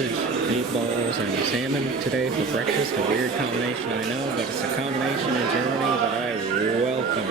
sausage, meatballs, and salmon today for breakfast. A weird combination, I know, but it's a combination in Germany that I welcome.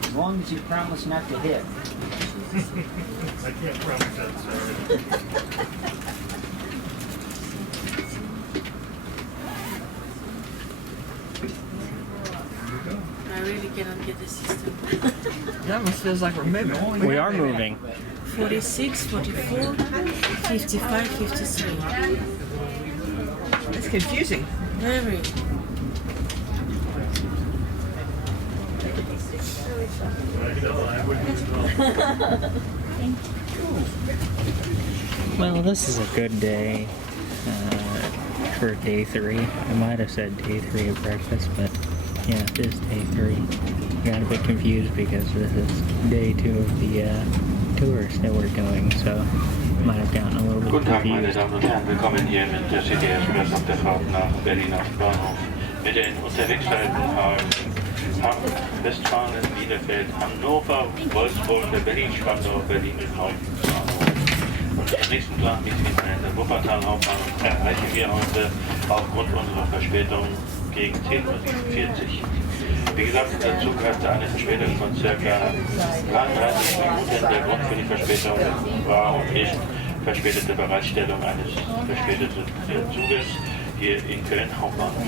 As long as you promise not to hit. I can't promise that, sorry. I really cannot get the system. It almost feels like we're moving. We are moving. 46, 44, 55, 53. It's confusing. Very. I know, I wouldn't as well. Well, this is a good day for day 3. I might have said day 3 of breakfast, but yeah, it is day 3. Got a bit confused because this is day 2 of the tours that we're doing, so might have gotten a little bit Guten Tag, meine confused. Damen und Herren, willkommen hier mit der City Express auf der Fahrt nach Berlin Bahnhof. Mit den Unterwegszeiten Westfalen, Bielefeld, Hannover, Wolfsburg, Berlin-Spandau, Berlin-Hauptbahnhof. Und im nächsten Plan bis hinein der Wuppertal Hauptbahnhof erreichen wir heute aufgrund unserer Verspätung gegen 10:47 Uhr. Wie gesagt, der Zug hatte eine Verspätung von ca. 33 Minuten. Der Grund für die Verspätung war und ist verspätete Bereitstellung eines verspäteten Zuges hier in Köln Hauptbahnhof.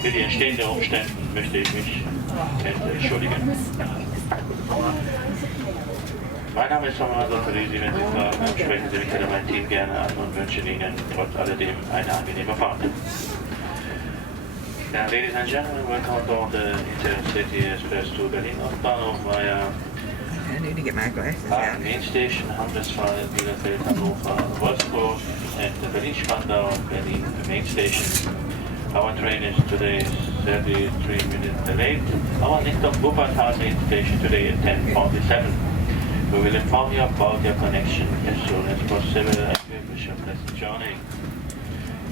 Für die entstehenden Umstände möchte ich mich entschuldigen. Mein Name ist Thomas Parisi. Wenn Sie Fragen haben, sprechen Sie mich oder mein Team gerne an und wünschen Ihnen trotz alledem eine angenehme Fahrt. Now, ladies and gentlemen, welcome aboard the Intercity Express to Berlin Bahnhof via I need to get my glasses out. main station, Handelsfall, Bielefeld, Hannover, Wolfsburg, and the Berlin-Spandau, Berlin main station. Our train is today 33 minutes delayed. Our next stop, Wuppertal main station, today at 10:47. We will inform you about your connection as soon as possible and we wish you a pleasant journey.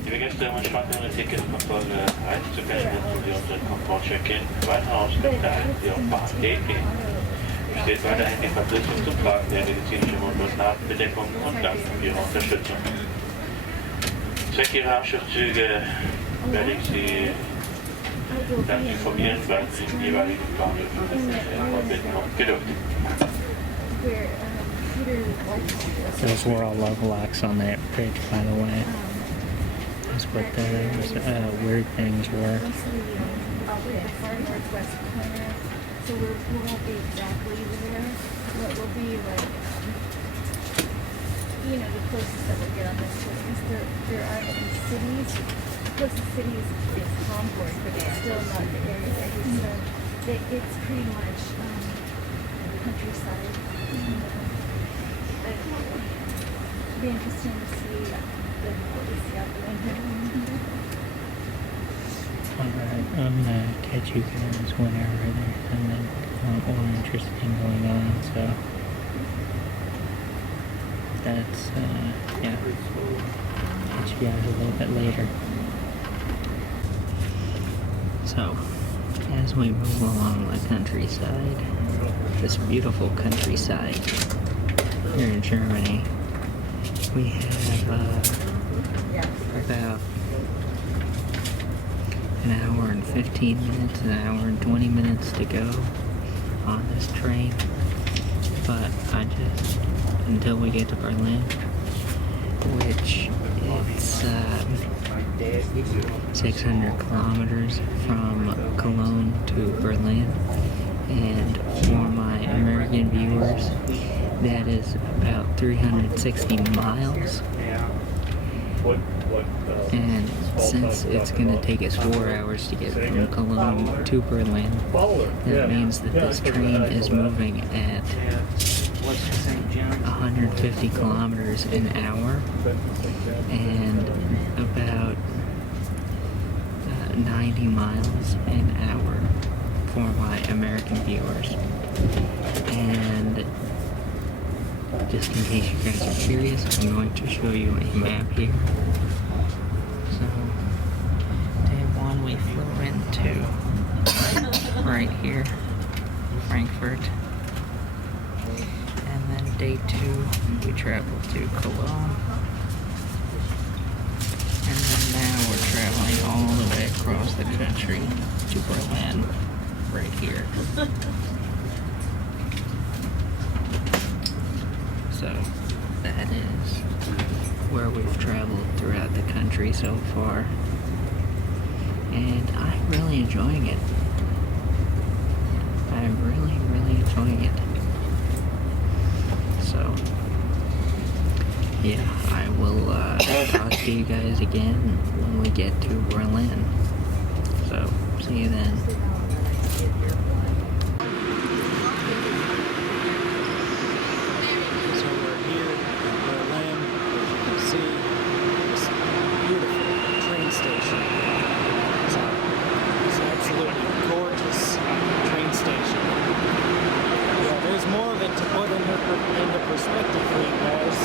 Liebe Gäste, um entspannt ohne Ticketkontrolle reisen zu können, nutzen Sie unseren Komfort-Check-In. Weitere Auskünfte erhalten Sie auf bahn.de. Besteht weiterhin die Verpflichtung zum Tragen der medizinischen Mund- und Nasenbedeckung und Dank für Ihre Unterstützung. Zweck Ihrer Anschlusszüge werde ich Sie dann informieren, wann Sie im jeweiligen Bahnhöfen bitten und Geduld. Those were all love locks on that bridge, by the way. That's what those weird things were. The far northwest corner, so we won't be exactly there, but we'll be like, the closest that we'll get on this tour, because there aren't any cities. The closest city is Hamburg, but it's still not the area that he's from. It's pretty much countryside. But it'll be interesting to see what we see out the window. Alright, I'm gonna catch you guys whenever there's something more interesting going on, so that's, yeah, catch you guys a little bit later. So, as we move along the countryside, this beautiful countryside here in Germany, we have about an hour and 15 minutes, an hour and 20 minutes to go on this train. But until we get to Berlin, which it's 600 kilometers from Cologne to Berlin, and for my American viewers. That is about 360 miles. And since it's going to take us 4 hours to get from Cologne to Berlin, that means that this train is moving at 150 kilometers an hour and about 90 miles an hour for my American viewers. And just in case you guys are curious, I'm going to show you a map here. So, day 1 we flew into right here, Frankfurt. And then day 2 we traveled to Cologne. And then now we're traveling all the way across the country to Berlin, right here. So that is where we've traveled throughout the country so far. And I'm really enjoying it. I'm really, really enjoying it. So, yeah, I will talk to you guys again when we get to Berlin. So, see you then. So we're here in Berlin. As you can see, this beautiful train station. It's an absolutely gorgeous train station. Yeah, there's more of it to put into perspective for you guys.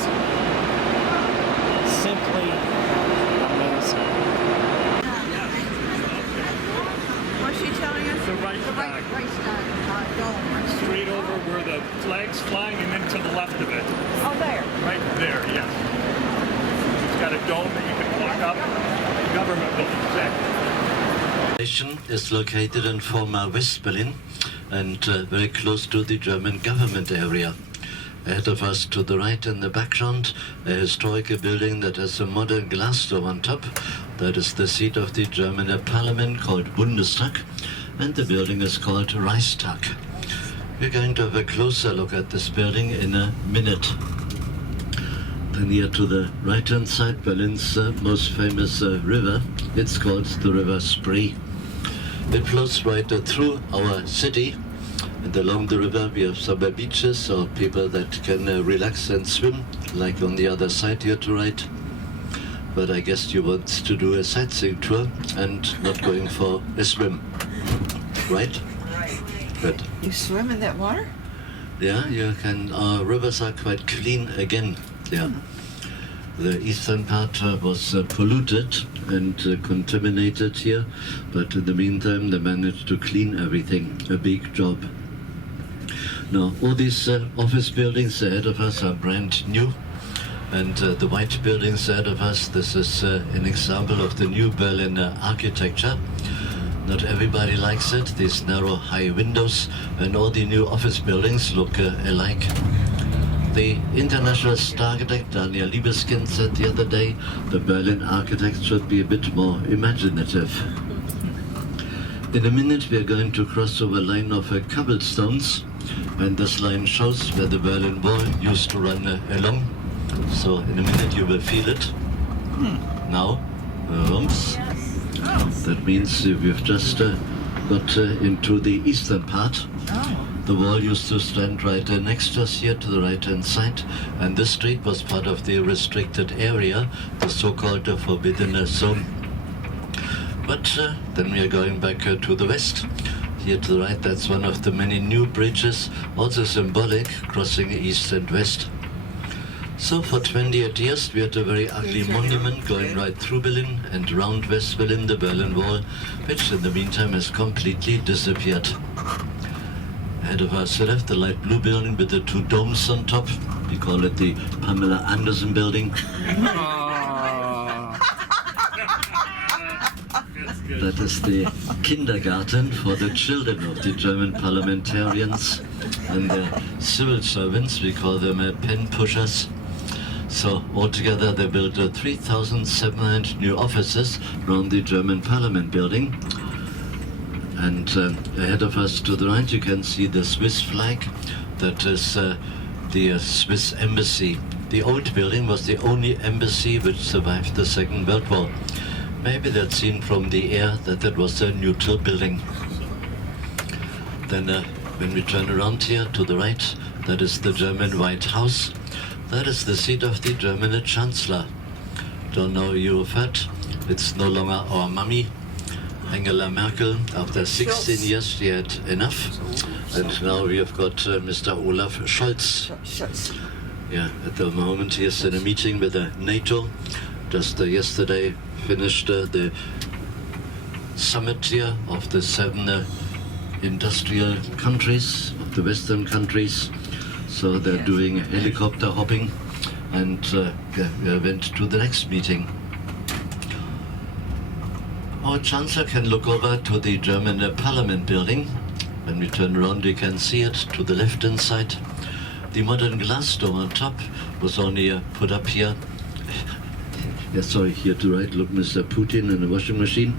It's simply amazing. What's she telling us? The Reichstag. Straight over where the flag's flying and then to the left of it. Oh, there. Right there, yes. It's got a dome that you can walk up. Government building, exactly. Station is located in former West Berlin and very close to the German government area. Ahead of us to the right in the background, a historical building that has a modern glass door on top. That is the seat of the German parliament called Bundestag, and the building is called Reichstag. We're going to have a closer look at this building in a minute. Then here to the right-hand side, Berlin's most famous river. It's called the River Spree. It flows right through our city, and along the river we have some beaches or people that can relax and swim, like on the other side here to right. But I guess you want to do a sightseeing tour and not going for a swim, right? Right. Good. You swim in that water? Yeah, you can. Our rivers are quite clean again. Yeah. The eastern part was polluted and contaminated here, but in the meantime they managed to clean everything. A big job. Now, all these office buildings ahead of us are brand new, and the white buildings ahead of us, this is an example of the new Berlin architecture. Not everybody likes it, these narrow high windows, and all the new office buildings look alike. The international star architect Daniel Liebeskind said the other day, the Berlin architects should be a bit more imaginative. In a minute we are going to cross over a line of cobblestones, and this line shows where the Berlin Wall used to run along. So in a minute you will feel it. Now, oops. That means we've just got into the eastern part. The wall used to stand right next to us here to the right-hand side, and this street was part of the restricted area, the so-called forbidden zone. But then we are going back to the west. Here to the right, that's one of the many new bridges, also symbolic, crossing east and west. So for 28 years we had a very ugly monument going right through Berlin and around West Berlin, the Berlin Wall, which in the meantime has completely disappeared. Ahead of us left the light blue building with the two domes on top. We call it the Pamela Anderson building. That is the kindergarten for the children of the German parliamentarians and the civil servants. We call them pen pushers. So altogether they built 3,700 new offices around the German parliament building. And ahead of us to the right you can see the Swiss flag. That is the Swiss embassy. The old building was the only embassy which survived the Second World War. Maybe that's seen from the air that it was a neutral building. Then when we turn around here to the right, that is the German White House. That is the seat of the German Chancellor. Don't know you've heard, it's no longer our mummy, Angela Merkel. After 16 years she had enough. And now we have got Mr. Olaf Scholz. Yeah, at the moment he is in a meeting with NATO. Just yesterday finished the summit here of the 7 industrial countries, of the Western countries. So they're doing helicopter hopping, and we went to the next meeting. Our Chancellor can look over to the German Parliament building. When we turn around, you can see it to the left-hand side. The modern glass dome on top was only put up here. Yeah, sorry, here to right, look, Mr. Putin in the washing machine.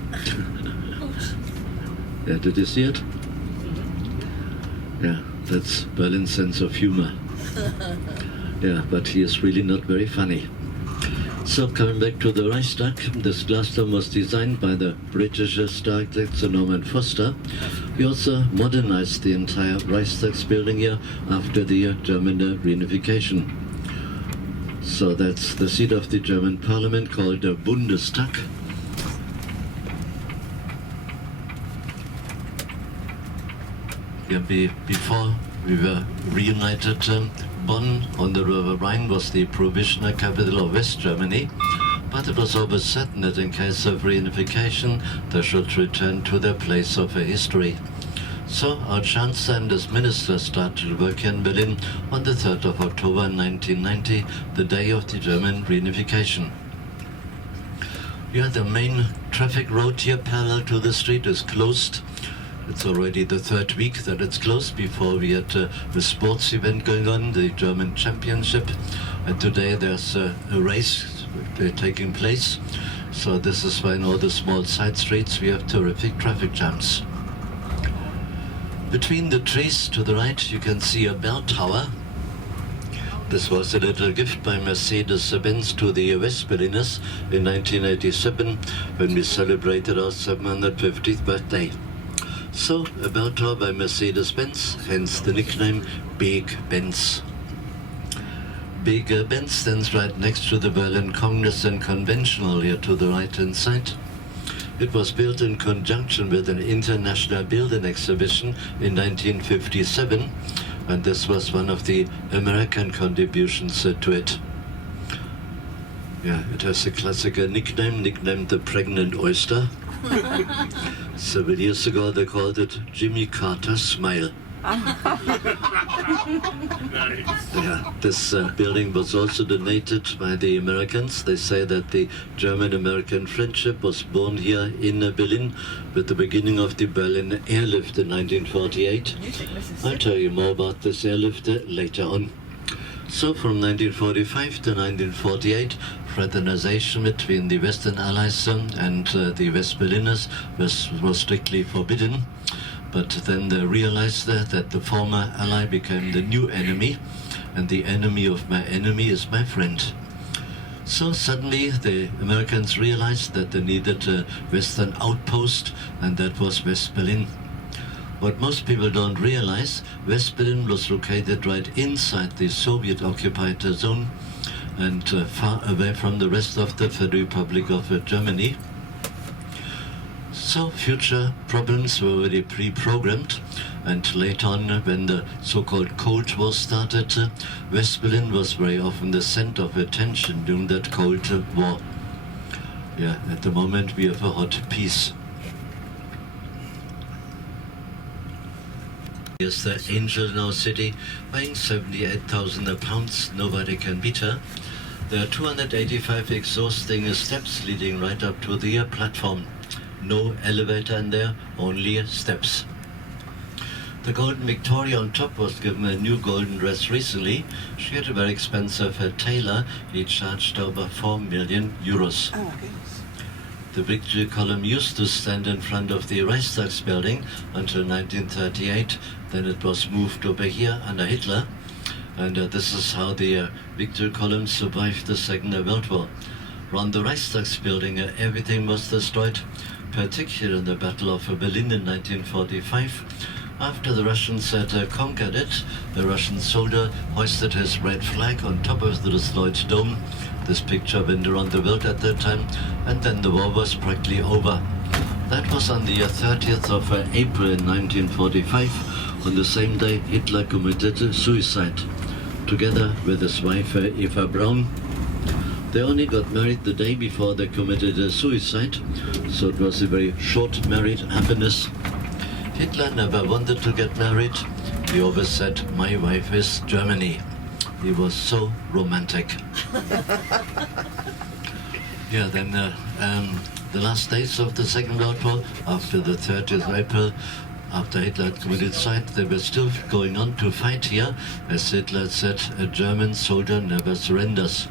Yeah, did you see it? Yeah, that's Berlin's sense of humor. Yeah, but he is really not very funny. So coming back to the Reichstag, this glass dome was designed by the British star architect Sir Norman Foster. He also modernized the entire Reichstag building here after the German reunification. So that's the seat of the German parliament called the Bundestag. Yeah, before we were reunited, Bonn on the River Rhine was the provisional capital of West Germany, but it was always certain that in case of reunification they should return to their place of history. So our Chancellor and his minister started work here in Berlin on the 3rd of October 1990, the day of the German reunification. Yeah, the main traffic road here parallel to the street is closed. It's already the 3rd week that it's closed. Before we had the sports event going on, the German Championship, and today there's a race taking place. So this is why in all the small side streets we have terrific traffic jams. Between the trees to the right you can see a bell tower. This was a little gift by Mercedes-Benz to the West Berliners in 1987 when we celebrated our 750th birthday. So, a bell tower by Mercedes-Benz, hence the nickname Big Benz. Big Benz stands right next to the Berlin Congress and Convention Hall here to the right-hand side. It was built in conjunction with an international building exhibition in 1957, and this was one of the American contributions to it. Yeah, it has a classical nickname, nicknamed the Pregnant Oyster. Several years ago they called it Jimmy Carter's Smile. Yeah, this building was also donated by the Americans. They say that the German-American friendship was born here in Berlin with the beginning of the Berlin airlift in 1948. I'll tell you more about this airlift later on. So from 1945 to 1948, fraternization between the Western Allies and the West Berliners was strictly forbidden. But then they realized that the former ally became the new enemy, and the enemy of my enemy is my friend. So suddenly the Americans realized that they needed a Western outpost, and that was West Berlin. What most people don't realize, West Berlin was located right inside the Soviet-occupied zone and far away from the rest of the Federal Republic of Germany. So future problems were already pre-programmed, and later on, when the so-called Cold War started, West Berlin was very often the center of attention during that Cold War. Yeah, at the moment we have a hot peace. Here's the angel in our city, weighing 78,000 pounds, nobody can beat her. There are 285 exhausting steps leading right up to the platform. No elevator in there, only steps. The Golden Victoria on top was given a new golden dress recently. She had a very expensive tailor. He charged over 4 million euros. Oh, my goodness. The Victory column used to stand in front of the Reichstag building until 1938. Then it was moved over here under Hitler. And this is how the Victor column survived the Second World War. Around the Reichstag building, everything was destroyed, particularly in the Battle of Berlin in 1945. After the Russians had conquered it, the Russian soldier hoisted his red flag on top of the destroyed dome. This picture went around the world at that time, and then the war was practically over. That was on the 30th of April in 1945. On the same day, Hitler committed suicide, together with his wife Eva Braun. They only got married the day before they committed suicide, so it was a very short married happiness. Hitler never wanted to get married. He always said, "My wife is Germany." He was so romantic. Yeah, then the last days of the Second World War, after the 30th of April, after Hitler had committed suicide, they were still going on to fight here. As Hitler said, a German soldier never surrenders.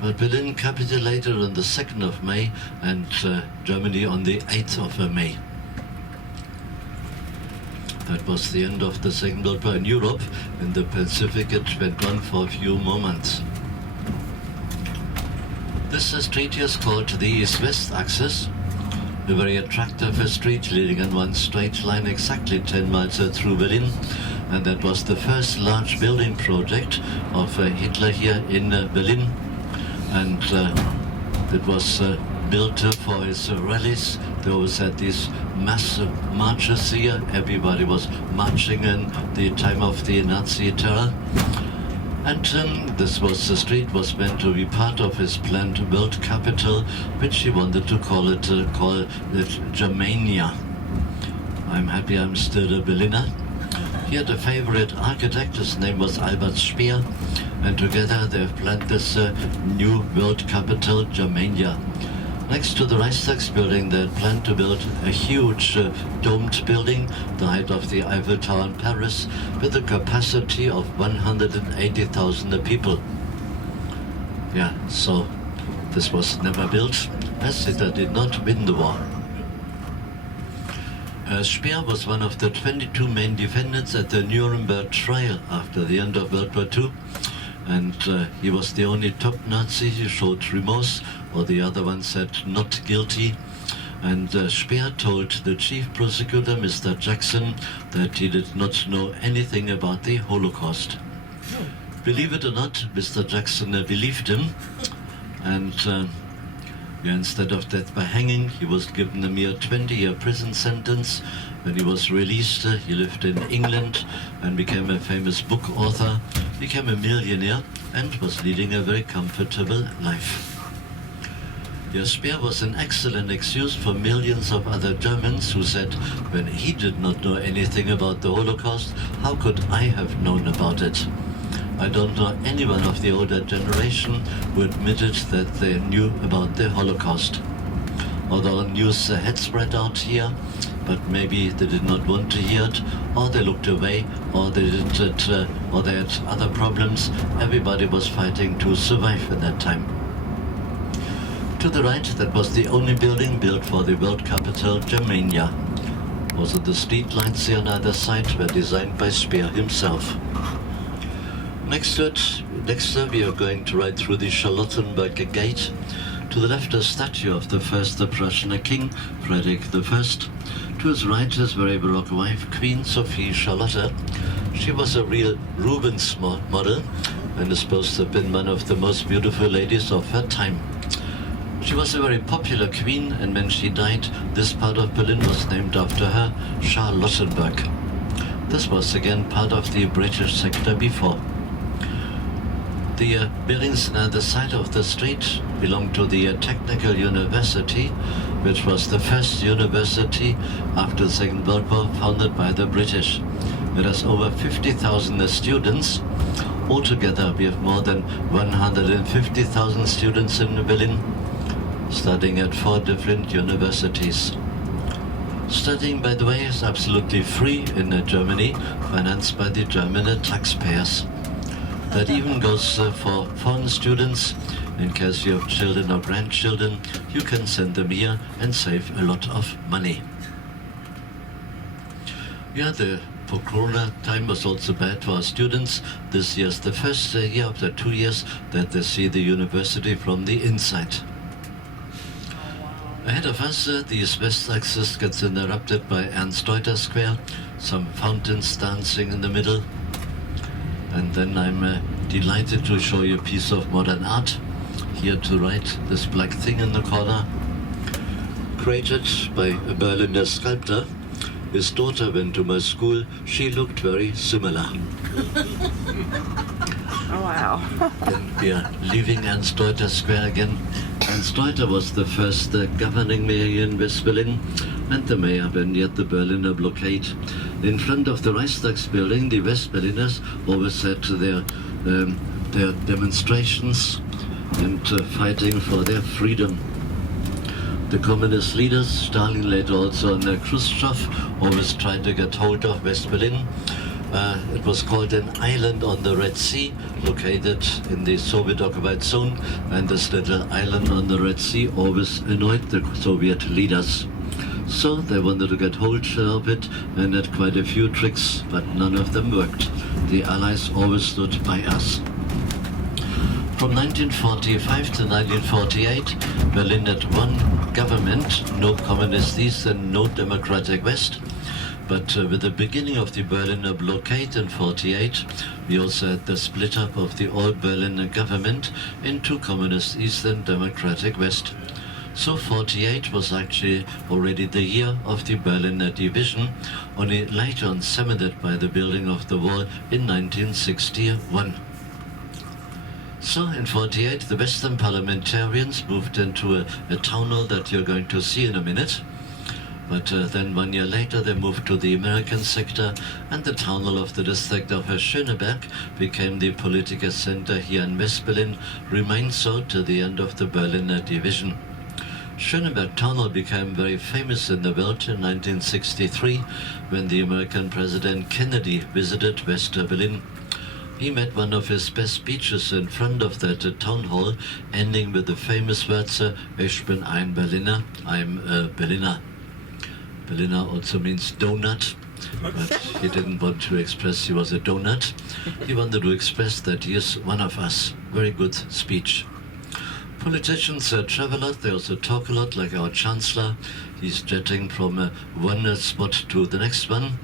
But Berlin capitulated on the 2nd of May and Germany on the 8th of May. That was the end of the Second World War in Europe. In the Pacific, it went on for a few more months. This street here is called the East-West axis. A very attractive street leading in one straight line exactly 10 miles through Berlin. And that was the first large building project of Hitler here in Berlin. And it was built for his rallies. They always had these massive marches here. Everybody was marching in the time of the Nazi terror. And the street was meant to be part of his planned world capital, which he wanted to call it Germania. I'm happy I'm still a Berliner. He had a favorite architect. His name was Albert Speer, and together they have planned this new world capital, Germania. Next to the Reichstag building, they had planned to build a huge domed building, the height of the Eiffel Tower in Paris, with a capacity of 180,000 people. Yeah, so this was never built, as Hitler did not win the war. Speer was one of the 22 main defendants at the Nuremberg trial after the end of World War II. And he was the only top Nazi who showed remorse, or the other one said not guilty. And Speer told the chief prosecutor, Mr. Jackson, that he did not know anything about the Holocaust. Believe it or not, Mr. Jackson believed him. And instead of death by hanging, he was given a mere 20-year prison sentence. When he was released, he lived in England and became a famous book author, became a millionaire, and was leading a very comfortable life. Speer was an excellent excuse for millions of other Germans who said, when he did not know anything about the Holocaust, how could I have known about it? I don't know anyone of the older generation who admitted that they knew about the Holocaust. Although news had spread out here, but maybe they did not want to hear it, or they looked away, or they didn't, or they had other problems. Everybody was fighting to survive at that time. To the right, that was the only building built for the world capital, Germania. Also, the street lights here on either side were designed by Speer himself. Next to it, we are going to ride through the Charlottenburg Gate. To the left, a statue of the first Prussian king, Frederick I. To his right, his very baroque wife, Queen Sophie Charlotte. She was a real Rubens model and is supposed to have been one of the most beautiful ladies of her time. She was a very popular queen, and when she died, this part of Berlin was named after her, Charlottenburg. This was again part of the British sector before. The buildings on the side of the street belong to the Technical University, which was the first university after the Second World War founded by the British. It has over 50,000 students. Altogether, we have more than 150,000 students in Berlin, studying at 4 different universities. Studying, by the way, is absolutely free in Germany, financed by the German taxpayers. That even goes for foreign students. In case you have children or grandchildren, you can send them here and save a lot of money. Yeah, the for Corona time was also bad for our students. This year is the first year after 2 years that they see the university from the inside. Ahead of us, the east-west axis gets interrupted by Ernst Reuter Square, some fountains dancing in the middle. And then I'm delighted to show you a piece of modern art. Here to right, this black thing in the corner, created by a Berliner sculptor. His daughter went to my school. She looked very similar. Oh, wow. Then we are leaving Ernst Reuter Square again. Ernst Reuter was the first governing mayor here in West Berlin, and the mayor when he had the Berliner blockade. In front of the Reichstag building, the West Berliners always had their demonstrations and fighting for their freedom. The communist leaders, Stalin later also and Khrushchev, always tried to get hold of West Berlin. It was called an island on the Red Sea, located in the Soviet-occupied zone, and this little island on the Red Sea always annoyed the Soviet leaders. So they wanted to get hold of it and had quite a few tricks, but none of them worked. The Allies always stood by us. From 1945 to 1948, Berlin had one government, no communist east and no democratic west. But with the beginning of the Berliner blockade in 48, we also had the split up of the old Berliner government into communist east and democratic west. So 48 was actually already the year of the Berliner division, only later on cemented by the building of the wall in 1961. So in 48, the Western parliamentarians moved into a town hall that you're going to see in a minute. But then 1 year later, they moved to the American sector, and the town hall of the district of Schöneberg became the political center here in West Berlin, remained so till the end of the Berliner division. Schöneberg town hall became very famous in the world in 1963, when the American President Kennedy visited West Berlin. He made one of his best speeches in front of that town hall, ending with the famous words, "Ich bin ein Berliner," I'm a Berliner. Berliner also means donut, but he didn't want to express he was a donut. He wanted to express that he is one of us. Very good speech. Politicians travel a lot, they also talk a lot, like our Chancellor. He's jetting from one spot to the next one.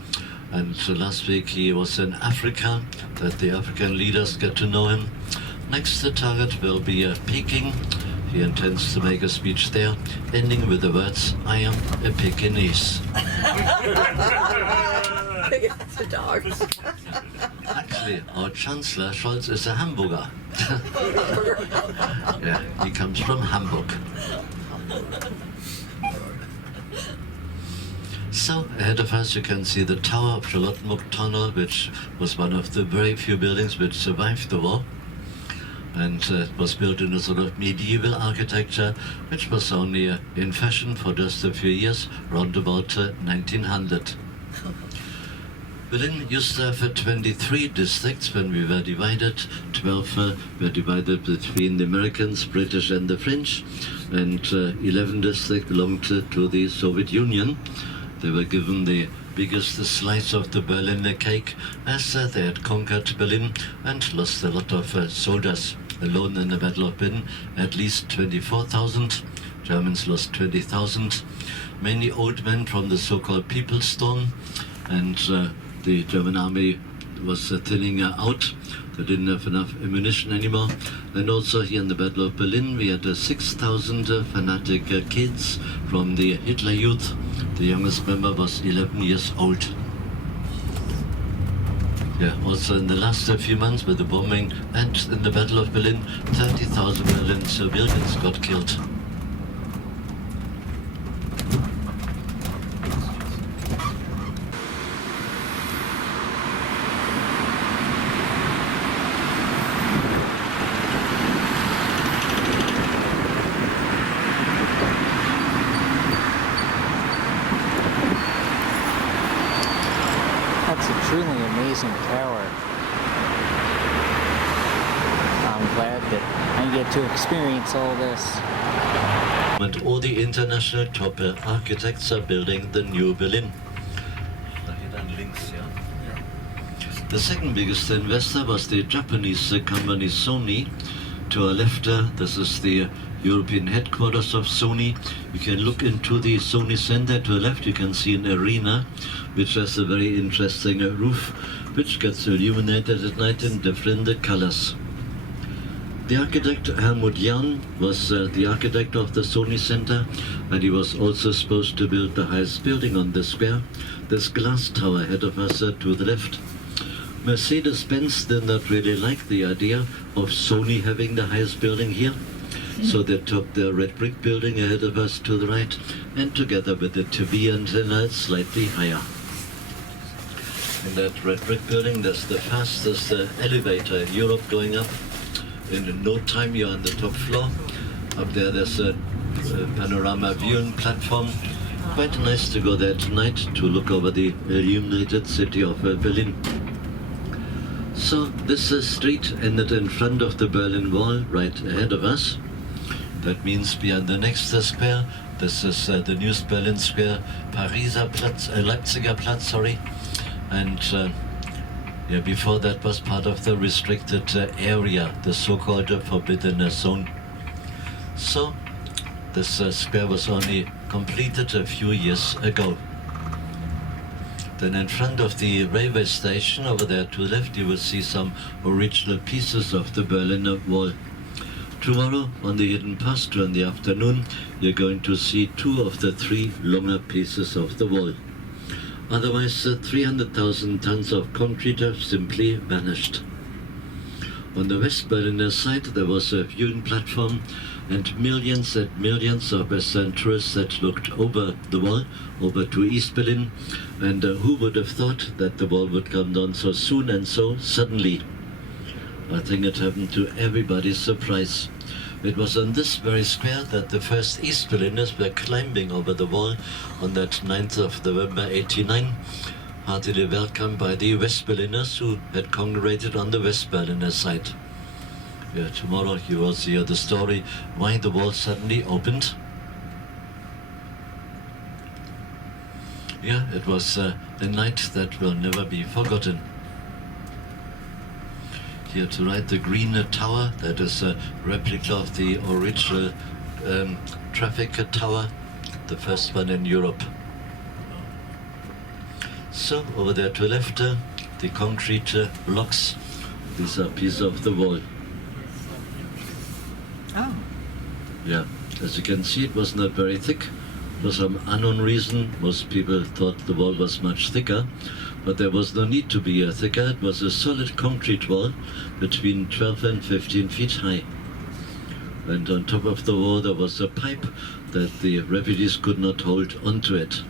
And last week he was in Africa, that the African leaders get to know him. Next target will be Peking. He intends to make a speech there, ending with the words, "I am a Pekingese." It's a dog. Actually, our Chancellor Scholz is a Hamburger. Yeah, he comes from Hamburg. So, ahead of us you can see the Tower of Charlottenburg Tunnel, which was one of the very few buildings which survived the war. And it was built in a sort of medieval architecture, which was only in fashion for just a few years, around about 1900. Berlin used to have 23 districts when we were divided. 12 were divided between the Americans, British and the French, and 11 districts belonged to the Soviet Union. They were given the biggest slice of the Berliner cake as they had conquered Berlin and lost a lot of soldiers. Alone in the Battle of Berlin, at least 24,000. Germans lost 20,000. Many old men from the so-called People's Storm, and the German army was thinning out. They didn't have enough ammunition anymore. And also here in the Battle of Berlin, we had 6,000 fanatic kids from the Hitler Youth. The youngest member was 11 years old. Yeah, also in the last few months with the bombing and in the Battle of Berlin, 30,000 Berlin civilians got killed. That's a truly amazing tower. I'm glad that I get to experience all this. And all the international top architects are building the new Berlin. Hier dann links, ja. The second biggest investor was the Japanese company Sony. To our left, this is the European headquarters of Sony. You can look into the Sony Center. To the left, you can see an arena, which has a very interesting roof, which gets illuminated at night in different colors. The architect Helmut Jahn was the architect of the Sony Center, and he was also supposed to build the highest building on the square, this glass tower ahead of us to the left. Mercedes-Benz did not really like the idea of Sony having the highest building here, so they took the red brick building ahead of us to the right, and together with the TV antenna slightly higher. In that red brick building, there's the fastest elevator in Europe going up. In no time you're on the top floor. Up there's a panorama viewing platform. Quite nice to go there tonight to look over the illuminated city of Berlin. So this street ended in front of the Berlin Wall, right ahead of us. That means beyond the next square, this is the new Berlin Square, Leipziger Platz, sorry. And before that was part of the restricted area, the so-called forbidden zone. So this square was only completed a few years ago. Then in front of the railway station over there to the left, you will see some original pieces of the Berlin Wall. Tomorrow on the Hidden Pasture in the afternoon, you're going to see 2 of the 3 longer pieces of the wall. Otherwise, 300,000 tons of concrete have simply vanished. On the West Berliner side, there was a viewing platform, and millions of Western tourists that looked over the wall, over to East Berlin. And who would have thought that the wall would come down so soon and so suddenly? I think it happened to everybody's surprise. It was on this very square that the first East Berliners were climbing over the wall on that 9th of November 89, heartily welcomed by the West Berliners who had congregated on the West Berliner side. Tomorrow you will hear the story why the wall suddenly opened. It was a night that will never be forgotten. Here to right, the green tower, that is a replica of the original traffic tower, the first one in Europe. So over there to the left, the concrete blocks. These are pieces of the wall. Oh. As you can see, it was not very thick. For some unknown reason, most people thought the wall was much thicker, but there was no need to be thicker. It was a solid concrete wall between 12 and 15 feet high. And on top of the wall there was a pipe that the refugees could not hold onto it.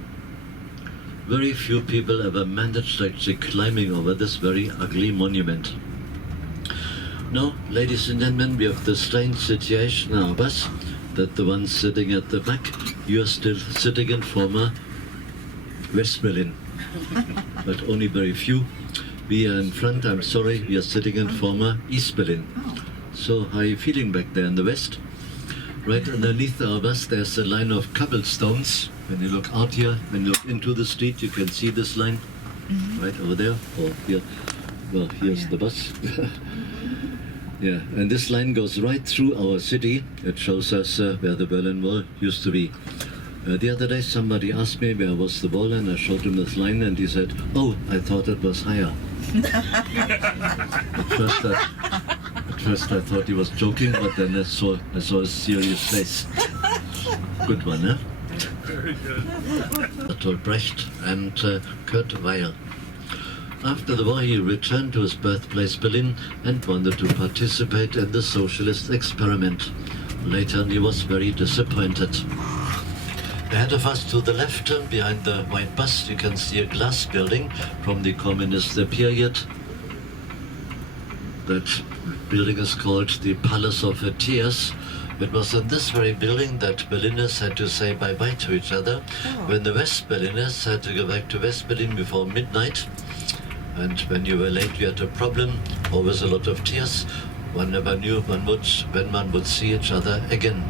Very few people ever managed actually climbing over this very ugly monument. Now, ladies and gentlemen, we have the strange situation in our bus that the ones sitting at the back, you are still sitting in former West Berlin. But only very few. We are in front, I'm sorry, we are sitting in former East Berlin. So how are you feeling back there in the west? Right underneath our bus there's a line of cobblestones. When you look out here, when you look into the street, you can see this line right over there, or here. Well, here's the bus. And this line goes right through our city. It shows us where the Berlin Wall used to be. The other day somebody asked me where was the wall, and I showed him this line, and he said, "Oh, I thought it was higher." At first I thought he was joking, but then I saw a serious face. Good one, eh? Very good. Bertolt Brecht and Kurt Weill. After the war, he returned to his birthplace Berlin and wanted to participate in the socialist experiment. Later, he was very disappointed. Ahead of us to the left, behind the white bus, you can see a glass building from the communist period. That building is called the Palace of Tears. It was in this very building that Berliners had to say bye-bye to each other when the West Berliners had to go back to West Berlin before midnight. And when you were late, you had a problem, always a lot of tears. One never knew when one would see each other again.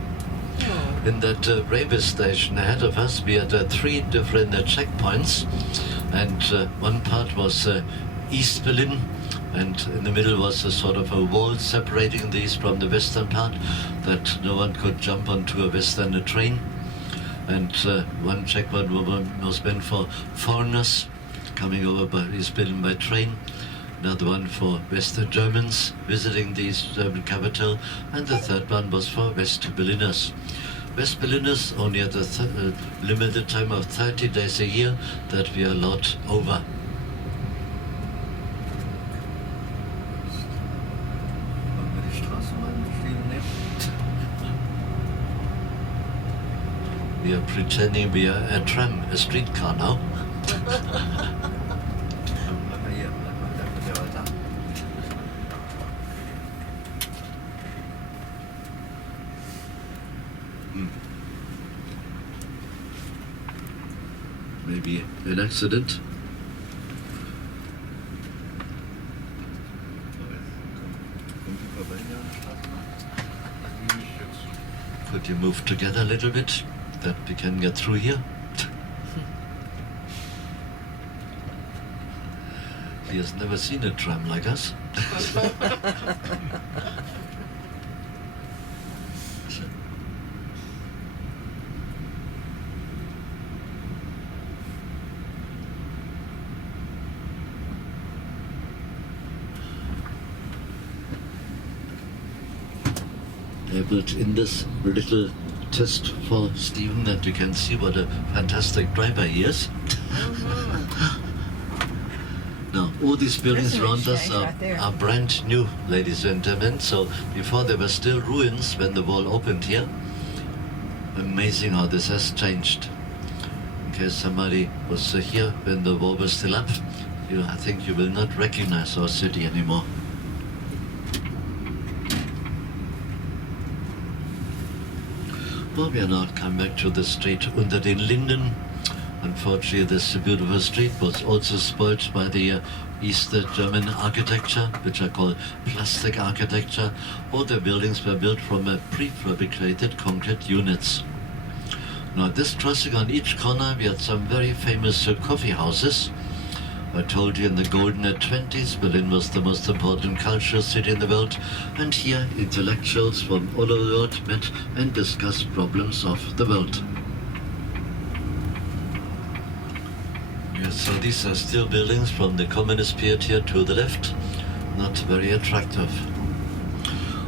In that railway station ahead of us, we had 3 different checkpoints, and one part was East Berlin, and in the middle was a sort of a wall separating the east from the western part, that no one could jump onto a western train. And one checkpoint was meant for foreigners coming over by East Berlin by train, another one for Western Germans visiting the East German capital, and the third one was for West Berliners. West Berliners only had a limited time of 30 days a year that we are allowed over. We are pretending we are a tram, a streetcar now. Maybe an accident. Could you move together a little bit, that we can get through here? He has never seen a tram like us. I built in this little test for Stephen that you can see what a fantastic driver he is. Now, all these buildings around us are brand new, ladies and gentlemen. So before they were still ruins when the wall opened here. Amazing how this has changed. In case somebody was here when the wall was still up, I think you will not recognize our city anymore. Well, we are now come back to the street Unter den Linden. Unfortunately, this beautiful street was also spoiled by the East German architecture, which are called plastic architecture. All the buildings were built from prefabricated concrete units. Now, at this crossing on each corner, we had some very famous coffee houses. I told you in the golden 20s, Berlin was the most important cultural city in the world, and here intellectuals from all over the world met and discussed problems of the world. Yes, so these are still buildings from the communist period here to the left, not very attractive.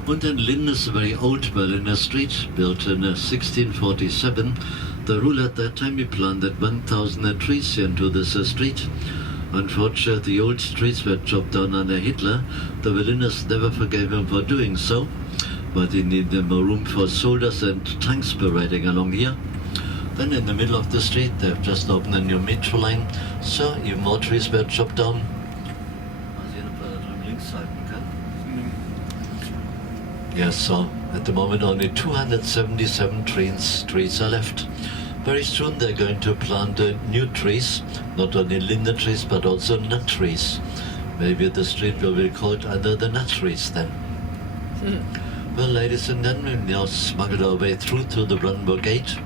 Unter den Linden is a very old Berliner street, built in 1647. The ruler at that time he planted 1,000 trees into this street. Unfortunately, the old trees were chopped down under Hitler. The Berliners never forgave him for doing so, but he needed more room for soldiers and tanks parading along here. Then in the middle of the street, they've just opened a new metro line, so even more trees were chopped down. Yes, so at the moment only 277 trees are left. Very soon they're going to plant new trees, not only linden trees but also nut trees. Maybe the street will be called under the nut trees then. Well, ladies and gentlemen, we now smuggled our way through to the Brandenburg Gate.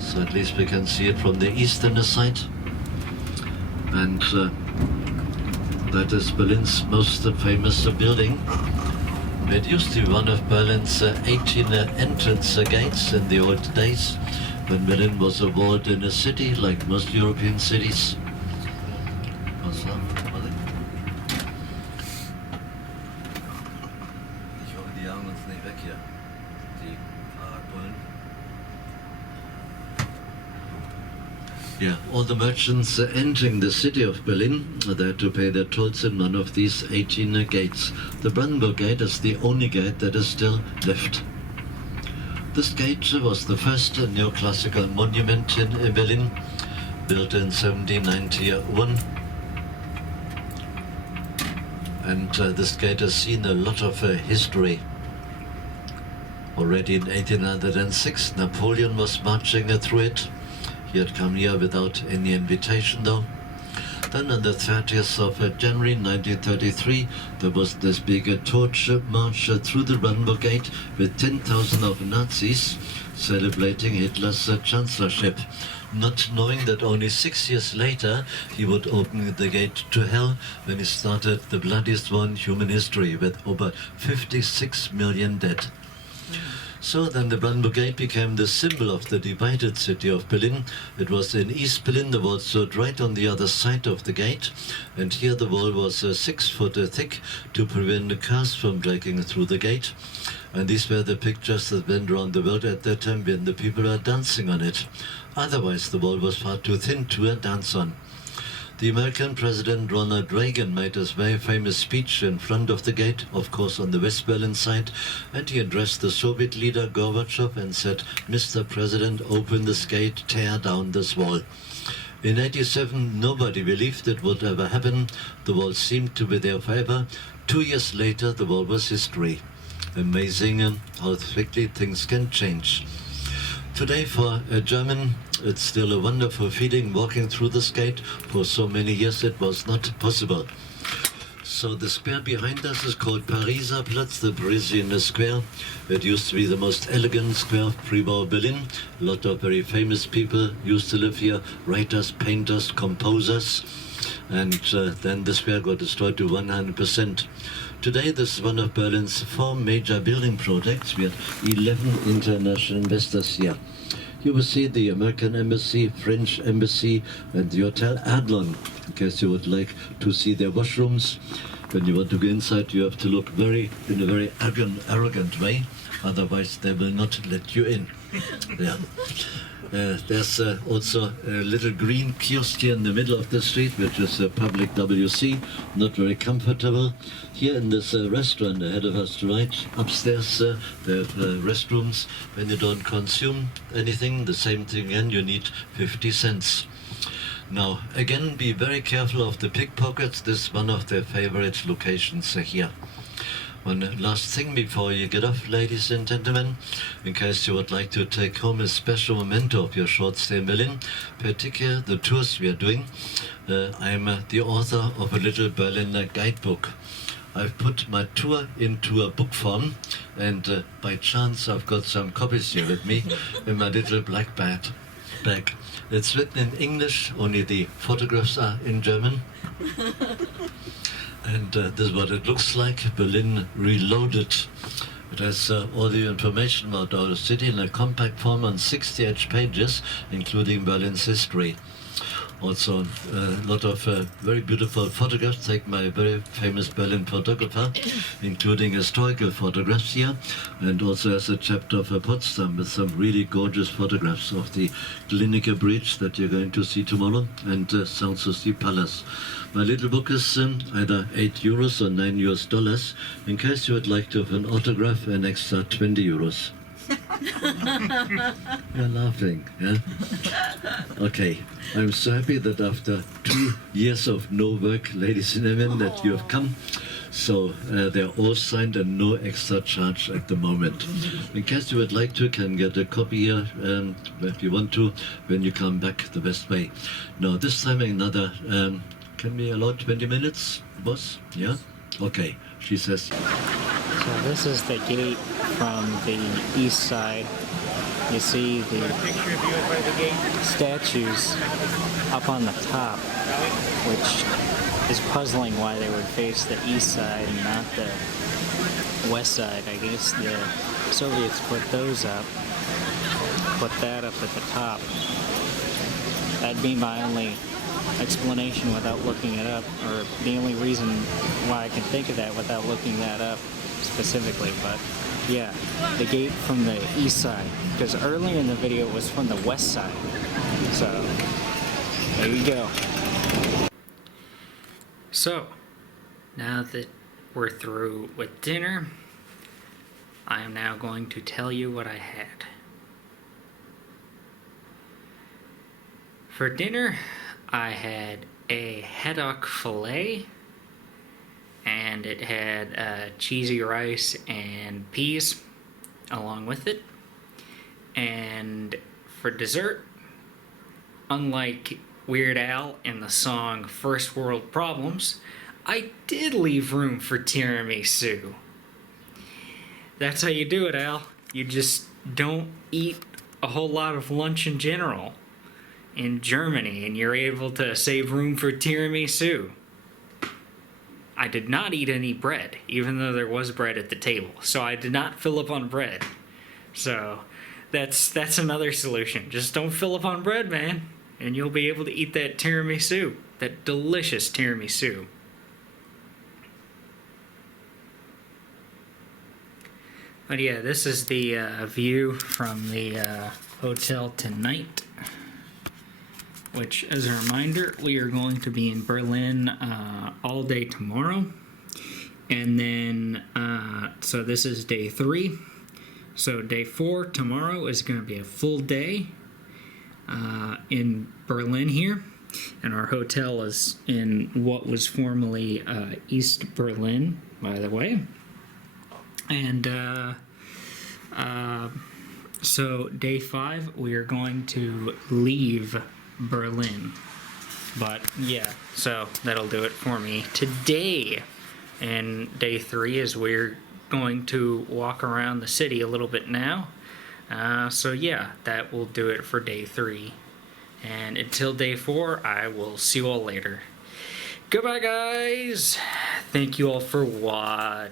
So at least we can see it from the eastern side. And that is Berlin's most famous building. It used to be one of Berlin's 18 entrance gates in the old days, when Berlin was a walled in a city like most European cities. Yeah, all the merchants entering the city of Berlin, they had to pay their tolls in one of these 18 gates. The Brandenburg Gate is the only gate that is still left. This gate was the first neoclassical monument in Berlin, built in 1791. And this gate has seen a lot of history. Already in 1806, Napoleon was marching through it. He had come here without any invitation though. Then on the 30th of January 1933, there was this big torch march through the Brandenburg Gate with 10,000 of Nazis celebrating Hitler's chancellorship. not knowing that only 6 years later he would open the gate to hell when he started the bloodiest war in human history with over 56 million dead. So then the Brandenburg Gate became the symbol of the divided city of Berlin. It was in East Berlin, the wall stood right on the other side of the gate, and here the wall was 6 foot thick to prevent the cars from breaking through the gate. And these were the pictures that went around the world at that time when the people were dancing on it. Otherwise the wall was far too thin to dance on. The American President Ronald Reagan made his very famous speech in front of the gate, of course on the West Berlin side, and he addressed the Soviet leader Gorbachev and said, "Mr. President, open this gate, tear down this wall." In 1987, nobody believed it would ever happen. The wall seemed to be there forever. 2 years later, the wall was history. Amazing how quickly things can change. Today, for a German, it's still a wonderful feeling walking through this gate. For so many years it was not possible. So the square behind us is called Pariser Platz, the Parisian square. It used to be the most elegant square of Pre-War Berlin. A lot of very famous people used to live here, writers, painters, composers. And then the square got destroyed to 100%. Today, this is one of Berlin's 4 major building projects. We had 11 international investors here. You will see the American Embassy, French Embassy, and the Hotel Adlon, in case you would like to see their washrooms. When you want to go inside, you have to look in a very arrogant way. Otherwise, they will not let you in. Yeah. There's also a little green kiosk here in the middle of the street, which is a public WC, not very comfortable. Here in this restaurant ahead of us right upstairs, they have restrooms. When you don't consume anything, the same thing again, you need 50 cents. Now, again, be very careful of the pickpockets. This is one of their favorite locations here. One last thing before you get off, ladies and gentlemen, in case you would like to take home a special memento of your short stay in Berlin, particularly the tours we are doing. I'm the author of a little Berliner guidebook. I've put my tour into a book form, and by chance I've got some copies here with me in my little black bag. It's written in English, only the photographs are in German. And this is what it looks like, Berlin Reloaded. It has all the information about our city in a compact form on 68 pages, including Berlin's history. Also, a lot of very beautiful photographs taken by a very famous Berlin photographer, including historical photographs here, and also has a chapter of Potsdam with some really gorgeous photographs of the Glienicke Bridge that you're going to see tomorrow, and Sanssouci Palace. My little book is either €8 or $9. In case you would like to have an autograph, an extra €20. You're laughing, yeah? Okay, I'm so happy that after 2 years of no work, ladies and gentlemen, that you have come. So they're all signed and no extra charge at the moment. In case you would like to, can get a copy here if you want to, when you come back the best way. Now this time another, can we allow 20 minutes, boss? Yeah? Okay, she says. So this is the gate from the east side. You see the statues up on the top, which is puzzling why they would face the east side and not the west side. I guess the Soviets put those up, put that up at the top. That'd be my only explanation without looking it up, or the only reason why I can think of that without looking that up specifically. But yeah, the gate from the east side, because earlier in the video it was from the west side. So there you go. So now that we're through with dinner, I am now going to tell you what I had. For dinner, I had a haddock fillet, and it had cheesy rice and peas along with it. And for dessert, unlike Weird Al in the song First World Problems, I did leave room for tiramisu. That's how you do it, Al. You just don't eat a whole lot of lunch in general. in Germany and you're able to save room for tiramisu. I did not eat any bread, even though there was bread at the table. So I did not fill up on bread. So that's another solution. Just don't fill up on bread, man. And you'll be able to eat that tiramisu. That delicious tiramisu. But yeah, this is the view from the hotel tonight. Which, as a reminder, we are going to be in Berlin all day tomorrow. And then, so this is day 3. So day 4 tomorrow is going to be a full day in Berlin here. And our hotel is in what was formerly East Berlin, by the way. And so day 5, we are going to leave Berlin. But yeah, so that'll do it for me today. And day 3 is we're going to walk around the city a little bit now. So yeah, that will do it for day 3. And until day 4, I will see you all later. Goodbye, guys. Thank you all for watching.